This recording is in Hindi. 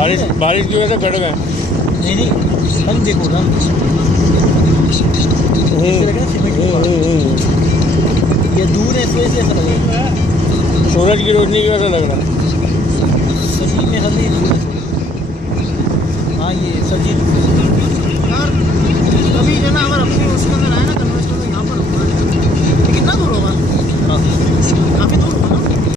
बारिश की वजह से कट गए। नहीं नहीं, रंग देखो रंग, ये दूर है इसलिए ऐसा लग रहा है। सूरज की रोशनी की वजह से लग रहा है। सही में हल्दी दूर है। हाँ ये सजी